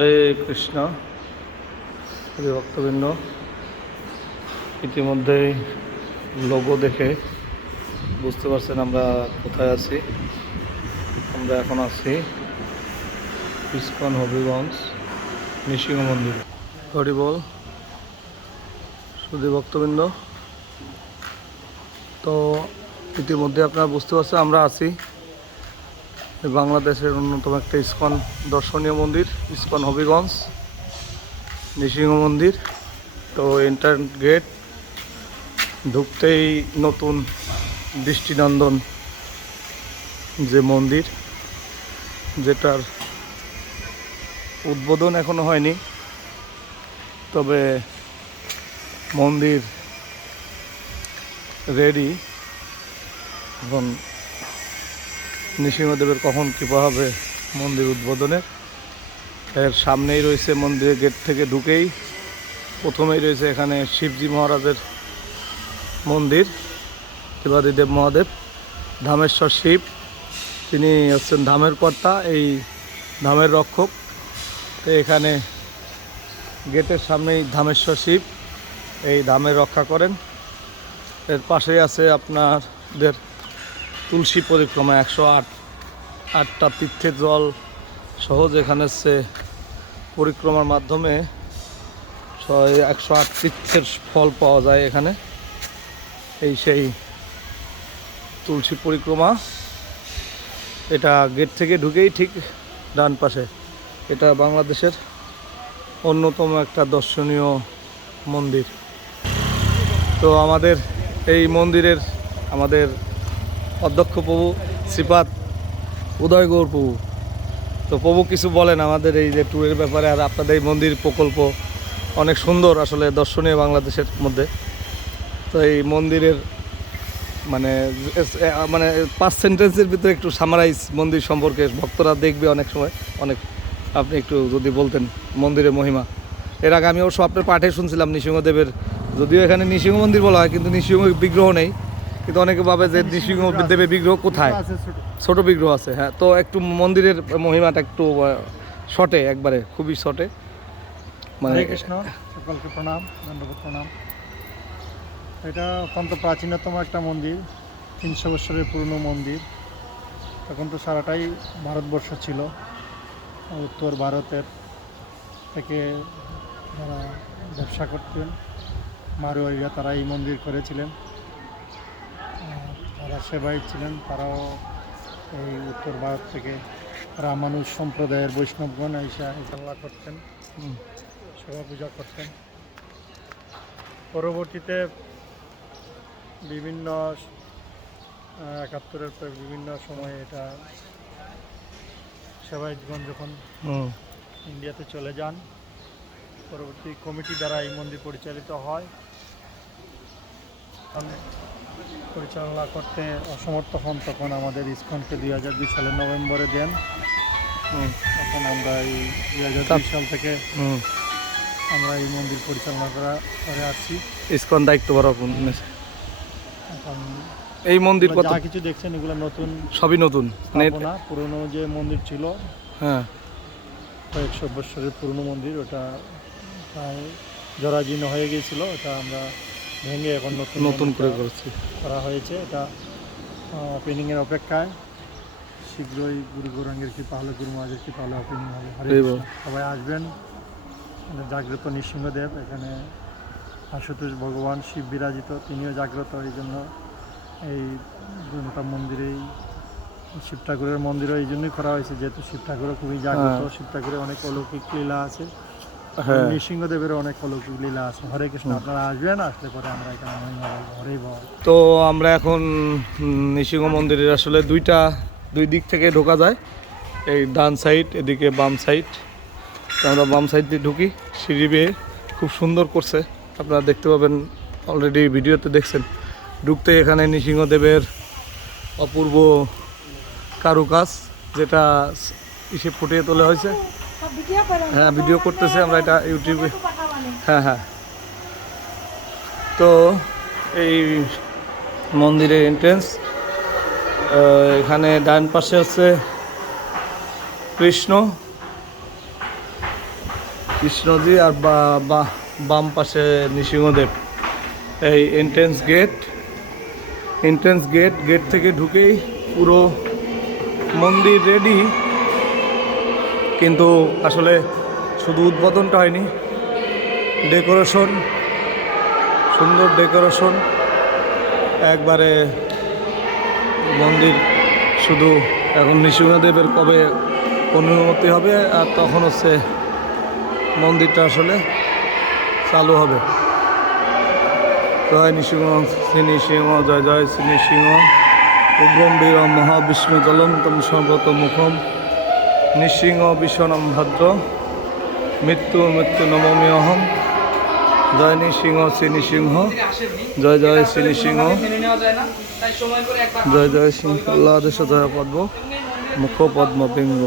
হরে কৃষ্ণ। ভক্তবৃন্দ, ইতিমধ্যেই লোগো দেখে বুঝতে পারছেন আমরা কোথায় আছি। আমরা এখন আছি ইস্কন হবিগঞ্জ নৃসিংহ মন্দির। হরি বল। শুধু ভক্তবৃন্দ, তো ইতিমধ্যে আপনারা বুঝতে পারছেন আমরা আছি বাংলাদেশের অন্যতম একটা ইস্কন দর্শনীয় মন্দির, ইস্কন হবিগঞ্জ নৃসিংহ মন্দির। তো এন্টার গেট ঢুকতেই নতুন দৃষ্টিনন্দন যে মন্দির, যেটার উদ্বোধন এখনো হয়নি, তবে মন্দির রেডি। এখন নৃসিংহদেবের কখন কৃপা হবে মন্দির উদ্বোধনের। এর সামনেই রয়েছে মন্দিরের গেট থেকে ঢুকেই প্রথমেই রয়েছে এখানে শিবজি মহারাজের মন্দির। দেবাদিদেব মহাদেব, ধামেশ্বর শিব, তিনি হচ্ছেন ধামের কর্তা, এই ধামের রক্ষক। তো এখানে গেটের সামনেই ধামেশ্বর শিব এই ধামের রক্ষা করেন। এর পাশেই আছে আপনাদের তুলসী পরিক্রমা, 108টা তীর্থের জল সহজ এখানে হচ্ছে পরিক্রমার মাধ্যমে 108 তীর্থের ফল পাওয়া যায় এখানে। এই সেই তুলসী পরিক্রমা, এটা গেট থেকে ঢুকেই ঠিক ডান পাশে। এটা বাংলাদেশের অন্যতম একটা দর্শনীয় মন্দির। তো আমাদের এই মন্দিরের আমাদের অধ্যক্ষ প্রভু শ্রীপাদ উদয় গৌর প্রভু, তো প্রভু কিছু বলেন আমাদের এই যে ট্যুরের ব্যাপারে, আর আপনাদের এই মন্দির প্রকল্প অনেক সুন্দর আসলে দর্শনীয় বাংলাদেশের মধ্যে। তো এই মন্দিরের মানে মানে 5 সেন্টেন্সের ভিতরে একটু সামারাইজ মন্দির সম্পর্কে, ভক্তরা দেখবে অনেক সময়, অনেক আপনি একটু যদি বলতেন মন্দিরের মহিমা। এর আগে আমি অবশ্য আপনার পাঠে শুনছিলাম নৃসিংহদেবের, যদিও এখানে নৃসিংহ মন্দির বলা হয় কিন্তু নৃসিংহ বিগ্রহ নেই, কিন্তু অনেকে ভাবে যে নৃসিংহ দেবের বিগ্রহ কোথায়, ছোট বিগ্রহ আছে। হ্যাঁ, তো একটু মন্দিরের মহিমাটা একটু শর্টে, একবারে খুবই শর্টে। মানে কৃষ্ণ, সকলকে প্রণাম, দণ্ডবোধ প্রণাম। এটা অত্যন্ত প্রাচীনতম একটা মন্দির, 300 বছরের পুরনো মন্দির। তখন তো সারাটাই ভারতবর্ষ ছিল, উত্তর ভারতের থেকে যারা ব্যবসা করতেন মারোয়ারিরা, তারা এই মন্দির করেছিলেন। যারা সেবায়িত ছিলেন তারাও এই উত্তর ভারত থেকে রামানুজ সম্প্রদায়ের বৈষ্ণবগণ এসে খেলা করতেন, সেবা পূজা করতেন। পরবর্তীতে বিভিন্ন 71-এর পর বিভিন্ন সময়ে এটা সেবায়িতগণ যখন ইন্ডিয়াতে চলে যান, পরবর্তী কমিটি দ্বারা এই মন্দির পরিচালিত হয়। পরিচালনা করতে অসমর্থ হন, তখন আমাদের ইসকনকে 2002 সালের নভেম্বরে দেন। তখন আমরা এই 2002 সাল থেকে আমরা এই মন্দির পরিচালনা করে আসছি। ইসকন দায়িত্বভার এখন এই মন্দির যা কিছু দেখছেন এগুলো নতুন, সবই নতুন না। পুরনো যে মন্দির ছিল, হ্যাঁ, কয়েকশো বছরের পুরনো মন্দির, ওটা প্রায় জরাজীর্ণ হয়ে গিয়েছিল। ওটা আমরা ভেঙে এখন নতুন করে করা হয়েছে। এটা ওপেনিংয়ের অপেক্ষায়, শীঘ্রই গুরু গৌরাঙ্গের কৃপা হলে, গুরু মহারাজের কৃপা হলে ওপেনিং হবে। সবাই আসবেন। জাগ্রত নৃসিংহদেব, এখানে আশুতোষ ভগবান শিব বিরাজিত, তিনিও জাগ্রত। এই জন্য এই দুটা মন্দিরেই, শিব ঠাকুরের মন্দিরও এই জন্যই করা হয়েছে, যেহেতু শিব ঠাকুরও খুবই জাগ্রত। শিব ঠাকুরের অনেক অলৌকিক লীলা আছে, নৃসিংহদেবের অনেক অলৌকিক লীলা আছে। হরে কৃষ্ণ, আপনারা আসবেন, আসলে পরে আমরা এখানে হরে বল। তো আমরা এখন নৃসিংহ মন্দিরের আসলে দুই দিক থেকে ঢোকা যায়, এই ডান সাইড, এদিকে বাম সাইড। তো আমরা বাম সাইড দিয়ে ঢুকি, সিঁড়ি বেয়ে খুব সুন্দর করছে, আপনারা দেখতে পাবেন, অলরেডি ভিডিওতে দেখছেন। ঢুকতে এখানে নৃসিংহদেবের অপূর্ব কারুকাজ, যেটা ইসে ফুটিয়ে তোলা হয়েছে। হ্যাঁ, ভিডিও করতেছে আমরা এটা ইউটিউবে। হ্যাঁ। তো এই মন্দিরের এন্ট্রেন্স, এখানে ডান পাশে হচ্ছে কৃষ্ণ, কৃষ্ণজি আর বাম পাশে নৃসিংহদেব। এই এন্ট্রেন্স গেট, গেট থেকে ঢুকেই পুরো মন্দির রেডি, কিন্তু আসলে শুধু উদ্বোধনটা হয়নি, ডেকোরেশন, সুন্দর ডেকোরেশন একবারে। মন্দির শুধু এখন নৃসিংহদেবের কবে অনুমতি হবে আর তখন হচ্ছে মন্দিরটা আসলে চালু হবে। জয় নৃসিংহ, শ্রী নৃসিংহ, জয় জয় শ্রী নৃসিংহ। উগ্রম বীরম মহাবিষ্ণু জ্বলন্তম সর্বত মুখম, নৃসিংহ বিশ্বনম ভদ্র, মৃত্যু নমমি অহম। জয় নৃসিংহ, শ্রী নৃসিংহ, জয় জয় শ্রী নৃসিংহ, জয় জয় সিংহ, জয় পদ্ম, মুখ পদ্ম পিঙ্গ।